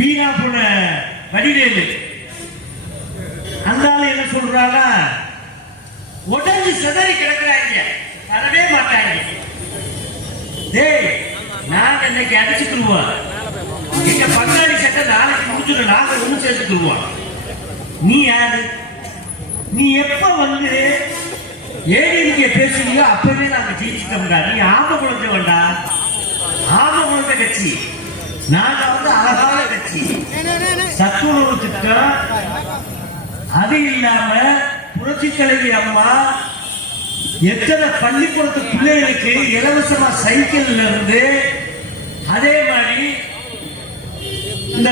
வீணா போன வடிவேலு அந்த என்ன சொல்றானா உடஞ்சு சிதறி கிடக்குறாங்க தரவே மாட்டாங்க டேய் நாங்க இன்னைக்கு அடிச்சுக்கிடுவோம். எங்க பங்காளி சட்டை நாளைக்கு முடிச்சுட்டு நாங்க ஒண்ணு சேர்த்துக்கிடுவோம். நீ யாரு? நீ எப்ப வந்து ஏடிஎம்கே பேசுறீங்களோ அப்பவே நாங்க ஜெயிச்சுட்டோம்டா. நீ ஆம குழந்தை வேண்டா ஆம குழந்தை கட்சி. நாங்க வந்து அழகான கட்சி. சத்துணவு திட்டம் அது இல்லாம புரட்சி தலைவி அம்மா எத்தனை பள்ளிக்கூடத்து பிள்ளைகளுக்கு இலவசமா சைக்கிள்ல இருந்து அதே மாதிரி இந்த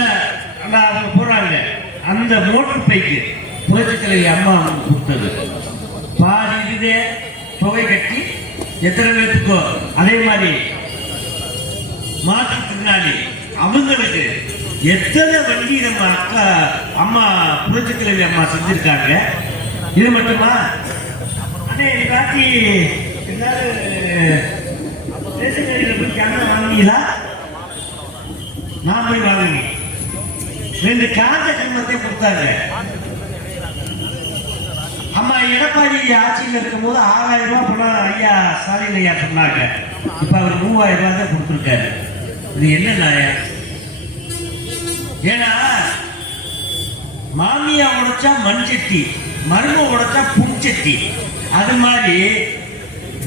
அவங்க போறாங்க. அந்த மோட்டர் பைக்கு புரட்சி தலைவி அம்மா கொடுத்தது. பாதி இதே தொகை கட்டி எத்தனை பேர்த்துக்கோ அதே மாதிரி மாற்றுத்திறனாளி அவங்களுக்கு எத்தனை வண்டி நம்ம அக்கா அம்மா புரட்சி தலைவி அம்மா செஞ்சிருக்காங்க? இது மட்டுமா? அண்ணே காட்டி எல்லாரும் ரேஷன் கடையில் போய் கேமரா வாங்குனீங்களா? நான் போய் வாங்கினேன். ரெண்டு காஞ்ச கிரமத்தை கொடுத்தாங்க. அம்மா எடப்பாடி ஆட்சியில் இருக்கும்போது ஆறாயிரம் ரூபாய் பணம் ஐயா ஸ்டாலின் ஐயா சொன்னாங்க. இப்ப அவர் மூவாயிரம் ரூபாய் தான் கொடுத்துருக்காரு. இது என்ன நியாயம்? ஏன்னா மாமியா உடைச்சா மண் சட்டி மரும உடைச்சா புண்சட்டி அது மாதிரி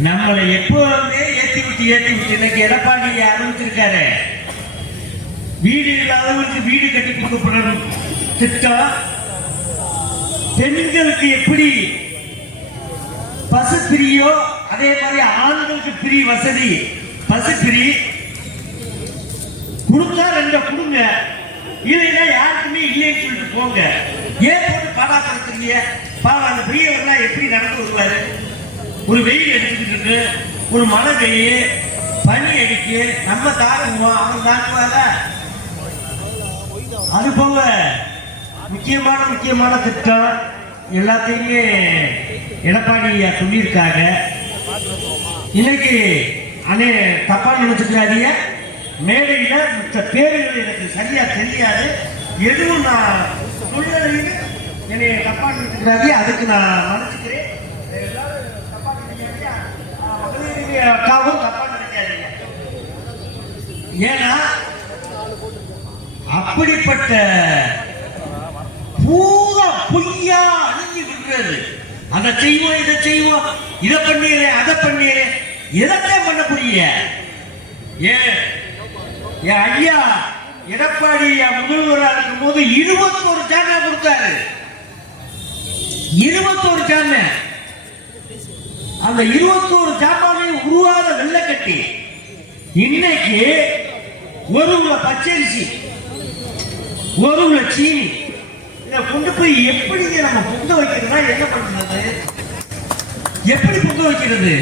நம்மளை எப்பவுமே ஏத்தி விட்டு ஏத்தி விட்டு இன்னைக்கு எடப்பாடி ஆரம்பிச்சிருக்காரு வீடு இல்லாதவங்களுக்கு வீடு கட்டி கொடுக்கப்படும் திட்டம் பெண்களுக்கு எப்படி பசு பிரியோ அதே மாதிரி ஆண்களுக்கு பிரி வசதி. பசு பிரி கொடுத்தா ரெண்ட கொடுங்க. இல்லைன்னா யாருக்குமே இல்லைன்னு சொல்லிட்டு போங்க. ஏன் போட்டு பாடாப்படுத்துறீங்க பாவம் அந்த பெரியவர்லாம் எப்படி நடந்து வருவாரு? ஒரு வெயில் எடுத்துக்கிட்டு இருக்கு. ஒரு மழை பெய்யு பனி அடிக்கு. நம்ம தாங்குவோம். அவன் தாங்குவாரா அது போக முக்கியமான முக்கியமான திட்டம் எல்லாத்தையுமே எடப்பாடி ஐயா சொல்லியிருக்காங்க. இன்னைக்கு அண்ணே தப்பா நினைச்சுக்காதீங்க. மேடையில் மற்ற பேருகள் எனக்கு சரியா தெரியாது. எதுவும் நான் சொல்றதையும் என்னை தப்பா அதுக்கு நான் மன்னிச்சுக்கிறேன். அக்காவும் தப்பா நினைக்காதீங்க ஏன்னா அப்படிப்பட்ட பூரா பொய்யா அழிஞ்சு விடுறது அதை செய்வோம் இதை செய்வோம். இதை பண்ணிடுறேன் அதை பண்ணிடுறேன் எதைத்தான் பண்ண முடிய? ஏன்? என் ஐயா எடப்பாடி முதல்வராக முதல்வரா இருக்கும் போது இருபத்தோரு சேனல் கொடுத்தாரு. இருபத்தோரு சேனல் அந்த இருபத்தோரு சாமானையும் உருவாத வெள்ளக்கட்டி. இன்னைக்கு ஒரு உள்ள பச்சரிசி ஒரு உள்ள சீனி. இதை கொண்டு போய் எப்படி நம்ம பொங்க வைக்கிறதா என்ன பண்றது? எப்படி பொங்க வைக்கிறது?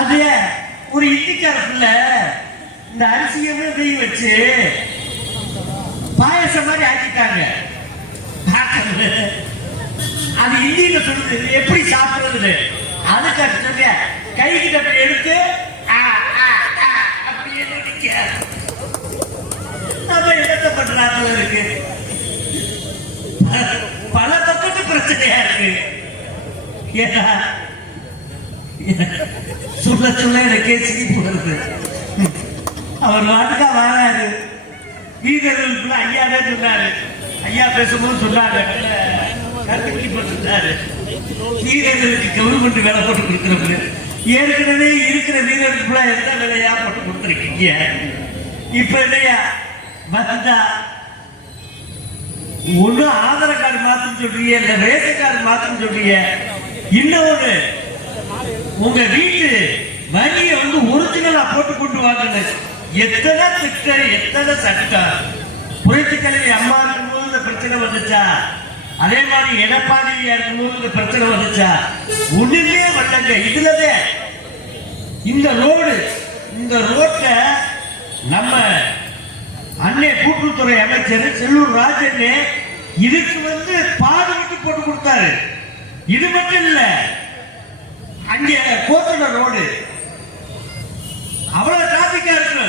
அது ஒரு இந்திக்கார பிள்ளை இந்த அரிசியமே வெய் வச்சு பாயசம் மாதிரி ஆக்கிட்டாங்க. அது இந்தியில சொல்லுது. எப்படி சாப்பிடுறது அதுக்கு அடுத்தது கை கிட்ட அப்படி எடுத்து அப்படியே நம்ம என்னத்த பண்றாங்க இருக்கு? பல பக்கத்து பிரச்சனையா இருக்கு. ஏன்னா சொல்ல சொல்ல எனக்கே சிரிப்பு வருது அவர் வாட்டுக்கா வராரு. வீரர்களுக்குள்ள ஐயா தான் சொன்னாரு. ஐயா பேசும்போது சொன்னாங்க கருத்துக்கி சொன்னாரு வீரர்களுக்கு கவர்மெண்ட் வேலை போட்டு கொடுக்குறவங்க ஏற்கனவே இருக்கிற வீரர்களுக்குள்ள எந்த வேலையா போட்டு கொடுத்துருக்கீங்க? இப்ப இல்லையா வந்தா. ஒண்ணு ஆதார் கார்டு மாத்தம் சொல்றீங்க இல்ல ரேஷன் கார்டு மாத்தம் சொல்றீங்க. இன்னொன்னு உங்க வீட்டு வரியை வந்து ஒரிஜினலா போட்டு கொண்டு வாங்க எத்தனை திட்டம் எத்தனை சட்டம் புரட்சிக்கலை அம்மா இருக்கும்போது இந்த பிரச்சனை வந்துச்சா? அதே மாதிரி எடப்பாடியா இருக்கும்போது இந்த பிரச்சனை வந்துச்சா? ஒண்ணுமே வரலங்க. இதுலதே இந்த ரோடு இந்த ரோட்ல நம்ம அன்னை கூட்டுறவுத்துறை அமைச்சர் செல்லூர் ராஜண்ணே இதுக்கு வந்து பாதுகாப்பு போட்டு கொடுத்தாரு. இது மட்டும் இல்லை அங்கே கோத்தட ரோடு அவ்வளவு டிராபிக்கா இருக்கு.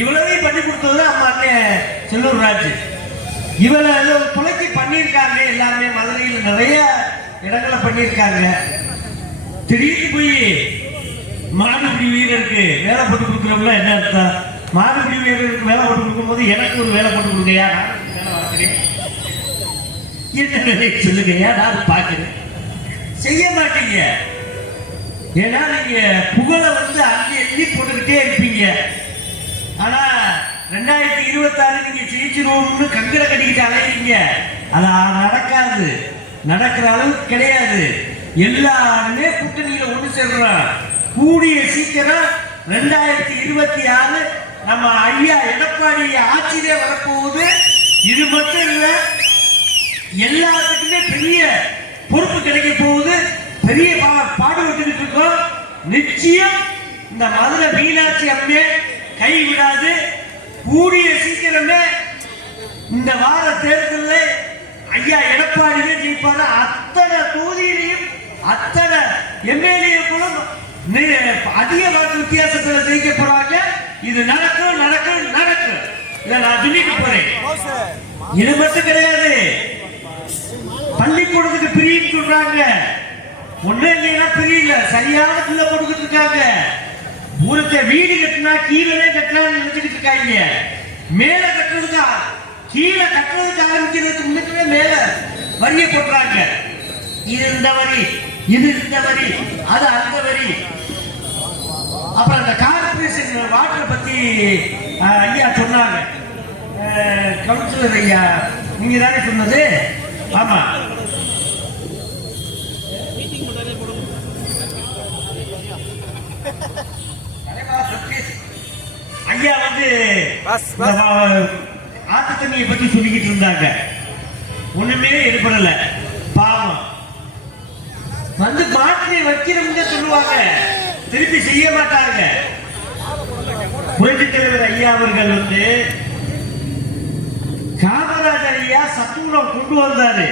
இவ்வளவையும் பண்ணி கொடுத்தது அம்மா அண்ணன் செல்லூர் ராஜ். இவளை ஏதோ துளைக்கு பண்ணியிருக்காங்க எல்லாமே மதுரையில் நிறைய இடங்களை பண்ணியிருக்காங்க. திடீர்னு போய் மாடுபிடி வீரருக்கு வேலை போட்டு கொடுக்குறோம்ல என்ன அர்த்தம்? மாடுபிடி வீரருக்கு வேலை போட்டு கொடுக்கும்போது எனக்கு ஒரு வேலை போட்டு கொடுக்கையா நான் வேலை என்ன சொல்லுங்க ஏன் நான் பார்க்குறேன். செய்ய மாட்டீங்க. ஏன்னா நீங்க புகழை வந்து அள்ளி எண்ணி போட்டுக்கிட்டே இருப்பீங்க. ஆனா ரெண்டாயிரத்தி இருபத்தாறு நீங்க ஜெயிச்சிருவோம்னு கங்கட கட்டிக்கிட்டு அலையிறீங்க. அது நடக்காது. நடக்கிற அளவுக்கு கிடையாது. எல்லாருமே கூட்டணியில ஒன்று சேர்றோம். கூடிய சீக்கிரம் ரெண்டாயிரத்தி இருபத்தி ஆறு நம்ம ஐயா எடப்பாடி ஆட்சியிலே வரப்போகுது. இது மட்டும் இல்லை எல்லாத்துக்குமே பெரிய பொறுப்பு கிடைக்க போகுது. பெரிய பா- பாடுபட்டுக்கிட்டு இருக்கோம். நிச்சயம் இந்த மதுரை மீனாட்சி அம்மே கை விடாது கூடிய சீக்கிரமே இந்த வார தேர்தலில் ஐயா எடப்பாடியே ஜெயிப்பாரு. அத்தனை தொகுதியிலையும் அத்தனை எம்எல்ஏக்களும் அதிக வாக்கு வித்தியாசத்தில் ஜெயிக்க போறாங்க இது நடக்கும் நடக்கும் நடக்கும். இதை நான் சொல்லிட்டு போறேன். இது மட்டும் கிடையாது. பள்ளிக்கூடத்துக்கு பிரியும் சொல்றாங்க. ஒண்ணு இல்லைன்னா தெரியல. சரியான கீழே கொடுத்துட்டு இருக்காங்க. ஊரத்தை வீடு கட்டினா கீழே கட்டலாம்னு நினைச்சுக்கிட்டு இருக்காங்க. மேல கட்டுறதுக்கா? கீழே கட்டுறதுக்கு ஆரம்பிக்கிறதுக்கு முன்னாடி மேல வரியை போட்டுறாங்க. இது இந்த வரி இது இந்த வரி அது அந்த வரி. அப்புறம் அந்த கார்பரேஷன் வாட்டரை பத்தி ஐயா சொன்னாங்க. கவுன்சிலர் ஐயா நீங்க தானே சொன்னது? ஆமா. ஆத்து தண்ணியை பத்தி சொல்லிக்கிட்டு இருந்தாங்க. ஒண்ணுமே ஏற்படல பாவம். வந்து மாற்றி வைக்கிறோம்னு சொல்லுவாங்க. திருப்பி செய்ய மாட்டாங்க. புரட்சித் தலைவர் ஐயா அவர்கள் வந்து காமராஜர் ஐயா சத்துணம் கொண்டு வந்தாரு.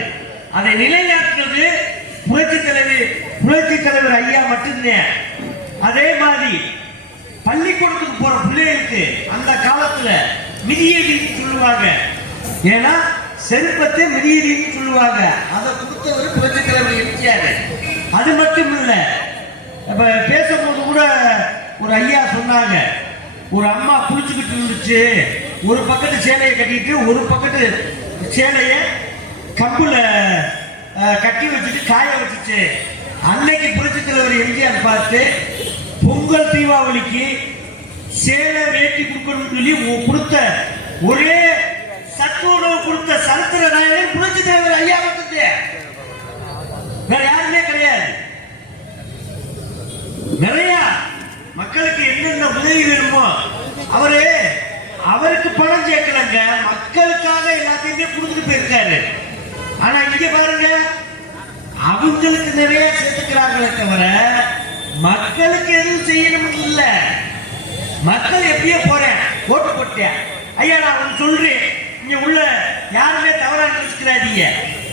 அதை நிலைநாட்டுறது புரட்சி தலைவர் புரட்சி தலைவர் ஐயா மட்டும்தான். அதே மாதிரி பள்ளிக்கூடத்துக்கு போற பிள்ளைகளுக்கு அந்த காலத்துல மிதியடின்னு சொல்லுவாங்க. ஏன்னா செருப்பத்தை மிதியடின்னு சொல்லுவாங்க. அதை கொடுத்தவர் புரட்சி தலைவர் எம்ஜிஆர். அது மட்டும் இல்ல இப்ப பேசும்போது கூட ஒரு ஐயா சொன்னாங்க ஒரு அம்மா குளிச்சுக்கிட்டு இருந்துச்சு. ஒரு பக்கத்து சேலையை கட்டிட்டு ஒரு பக்கத்து சேலையை கம்புல கட்டி வச்சுட்டு காய வச்சுச்சு. அன்னைக்கு புரட்சி தலைவர் எம்ஜிஆர் பார்த்து பொங்கல் தீபாவளிக்கு சேலை வேட்டி கொடுக்கணும்னு சொல்லி கொடுத்த ஒரே சத்துணவு கொடுத்த சரித்திர நாயகர் புரட்சி தலைவர் ஐயா வந்துட்டு வேற யாருமே கிடையாது. நிறைய மக்களுக்கு என்னென்ன உதவி வேணுமோ அவரு அவருக்கு பணம் சேர்க்கலங்க. மக்களுக்காக எல்லாத்தையுமே கொடுத்துட்டு போயிருக்காரு. ஆனா இங்க பாருங்க அவங்களுக்கு நிறைய சேர்த்துக்கிறாங்களே தவிர மக்களுக்கு எதுவும் செய்யணும் இல்ல. மக்கள் எப்படியோ போறேன். ஓட்டு போட்டேன். ஐயா நான் சொல்றேன். இங்க உள்ள யாருமே தவறா நினைச்சுக்கிறாதீங்க.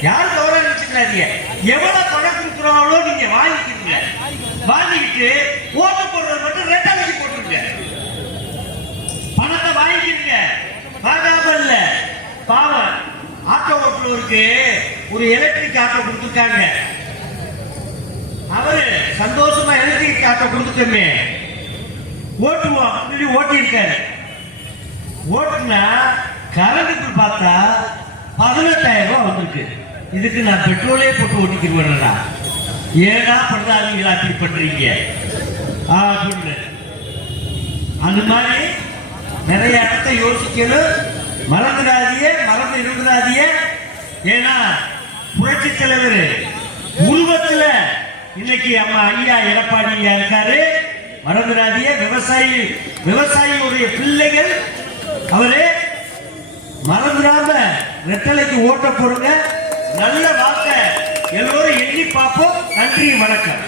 யாரும் தவறா நினைச்சுக்கிறாதீங்க? எவ்வளவு பணம் கொடுக்குறாங்களோ நீங்க வாங்கிக்கிறீங்க வாங்கிட்டு ஓட்டு போடுறது மட்டும் ரெண்டாவது போட்டுருங்க. பணத்தை வாங்கிக்கிறீங்க வாங்காம இல்ல. பாவம். ஆட்டோ ஓட்டுறவருக்கு ஒரு எலக்ட்ரிக் ஆட்டோ கொடுத்துருக்காங்க. அவரு சந்தோஷமா எழுதி ஆட்டோ கொடுத்துட்டோமே. ஓட்டுவோம். சொல்லி ஓட்டியிருக்காரு. ஓட்டுனா கரண்ட் பார்த்தா பதினெட்டாயிரம் ரூபாய் வந்திருக்கு. இதுக்கு நான் பெட்ரோலே போட்டு ஓட்டிக்கிறேன்டா ஏடா பண்ணாதீங்களா அப்படி பண்றீங்க? அப்படின்னு அந்த மாதிரி நிறைய இடத்த யோசிக்கணும். மறந்துடாதியே மறந்து இருந்துடாதீங்க. ஏன்னா புரட்சி தலைவர் உருவத்தில் இன்னைக்கு அம்மா ஐயா எடப்பாடி ஐயா இருக்காரு. மறந்துடாதிய விவசாயி விவசாயியுடைய பிள்ளைகள் அவரு மறந்துடாம ரெட்டலைக்கு ஓட்ட போடுங்க நல்ல வாக்க எல்லோரும் எண்ணி பார்ப்போம். நன்றி வணக்கம்.